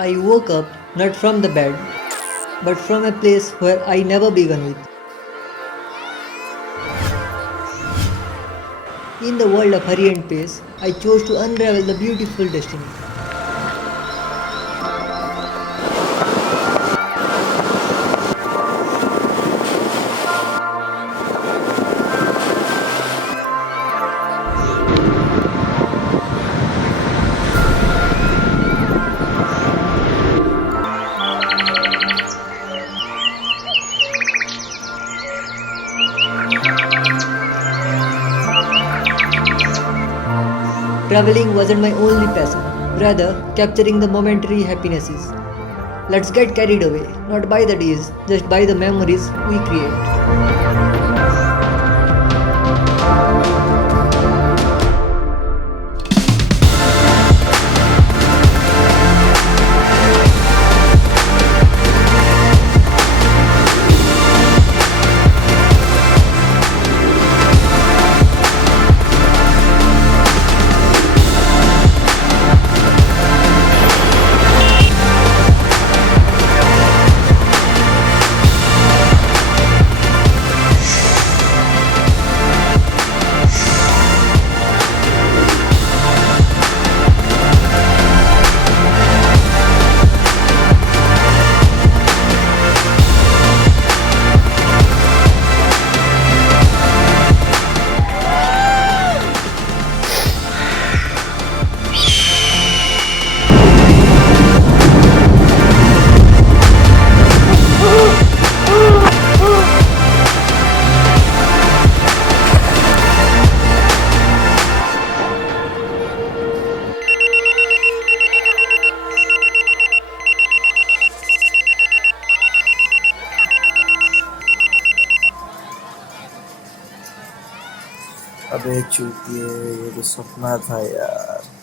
I woke up not from the bed, but from a place where I never began with. In the world of hurry and pace, I chose to unravel the beautiful destiny. Traveling wasn't my only passion, rather, capturing the momentary happinesses. Let's get carried away, not by the days, just by the memories we create. अबे चूतिए ये तो सपना था यार।